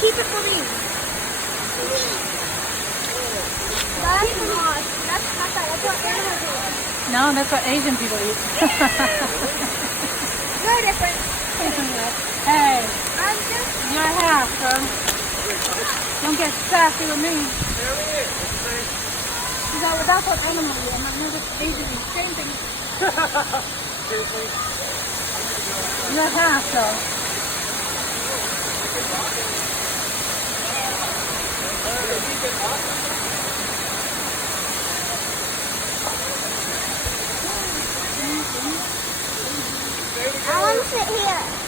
Keep it for me. That's not. That's not that. That's what animals eat. No, that's what Asian people eat. You're different. Hey, I'm just. you're half, so don't get sassy with me. That's what animals eat. I'm not just Asian eat. Same thing. You're half, so. I want to sit here.